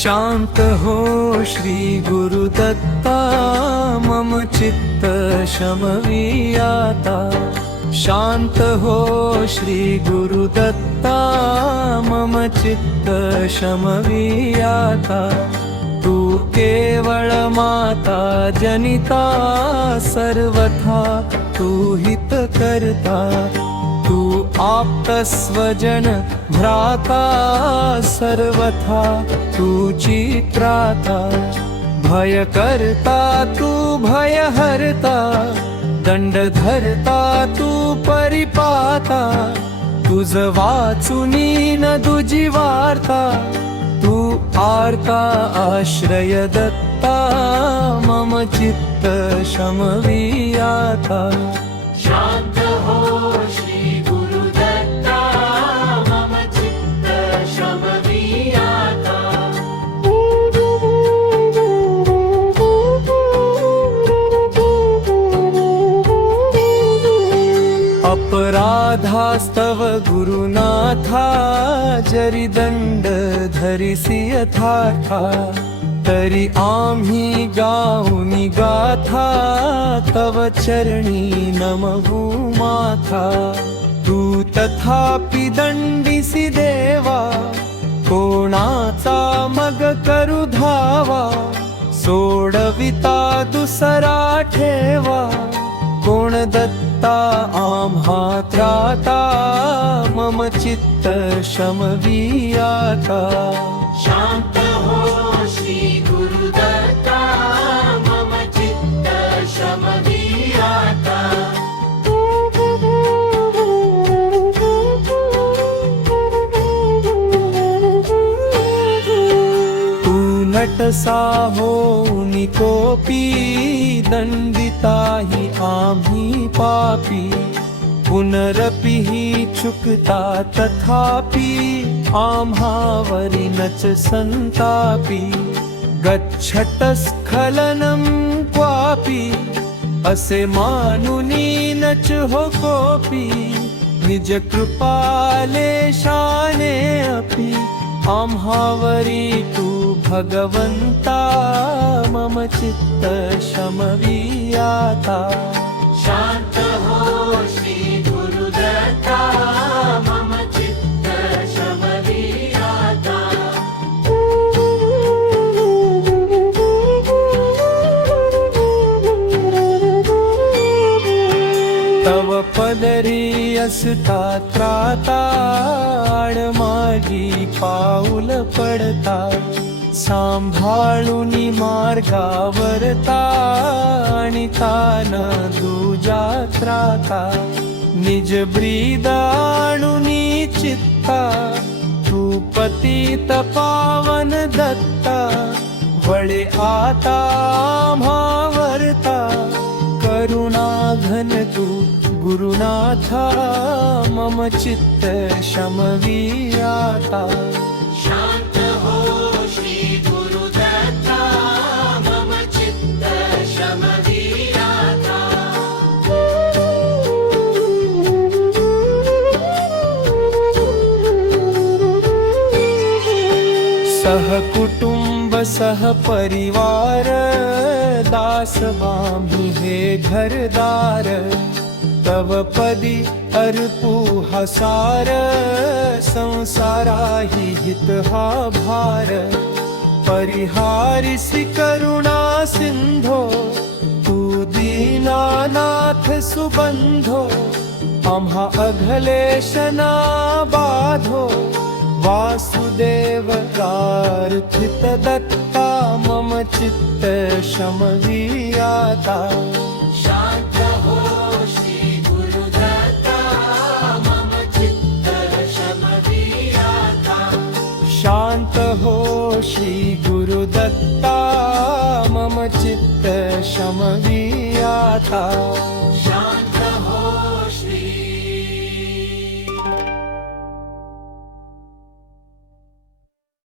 शांत हो श्री गुरुदत्ता, मम चित्त शमवी आता। शांत हो श्री गुरुदत्ता, मम चित्त शमवी आता। तू केवळ माता जनिता सर्वथा, तू हित करता। तू आप्त स्वजन भ्राता सर्वथा, तुची त्राता। भय करता तू भय हरता, दंड धरता तू परिपाता। तुझ वाचुनी न दुजी वार्ता, तू आर्ता आश्रय दत्ता। मम चित्त शमवी आता। शांत हो श्री गुरुदत्ता, मम चित्त शमवी आता। अपराधास्तव गुरुनाथा, जरी दंड धरिसी यथार्था। तरी आम्ही गाऊनी गाथा, तव चरणी नमहू माथा। तू तथापि दंडिसी देवा, कोणाचा मग करू धावा। सोडविता दुसरा ठेवा, कोण दत्ता आम्हा त्राता। मम चित्त शमवी आता। शांत हो श्री गुरुदत्ता, मम चित्त शमवी आता। तू नटसा होऊनी कोपी, दंडिता ही आम्ही पापी। पुनरपि ही चुकता तथापि, आम्हावरी नच संतापी। गच्छत स्खलनम क्वापि, असे मानुनी नच हो कोपी। निज कृपालेशाने अपि, आम्हावरी तू भगवंता। मम चित्त शमवी आता। शांत हो श्री गुरुदत्ता, मम चित्त शमवी आता। तव पदरी असता त्राता, आडमार्गी पाऊल पडता। सांभाळूनी मार्गावरता, आणि तान दुजा त्राता। निज ब्रीद आणुनी चित्ता, तू पतित पावन दत्ता। वळे आता आम्हावरता, करुणा घन तू गुरुनाथा। मम चित्त शमवी आता। शांत हो श्री गुरुदत्ता, मम चित्त शमवी आता। सहकुटुंब सहपरिवार, दास बांधू हे घरदार। तव पदी अर्पू हसार, संसाराही हित हा भार। परिहारिसी करुणा सिंधो, तू दीनानाथ सुबंधो। आम्हा अघलेशना बाधो, वासुदेव प्रार्थित दत्ता। मम चित्त शमवी आता। शांत हो श्री गुरुदत्ता, मम चित्त शमवी आता। शांत हो श्री गुरुदत्ता, मम चित्त शमवी आता।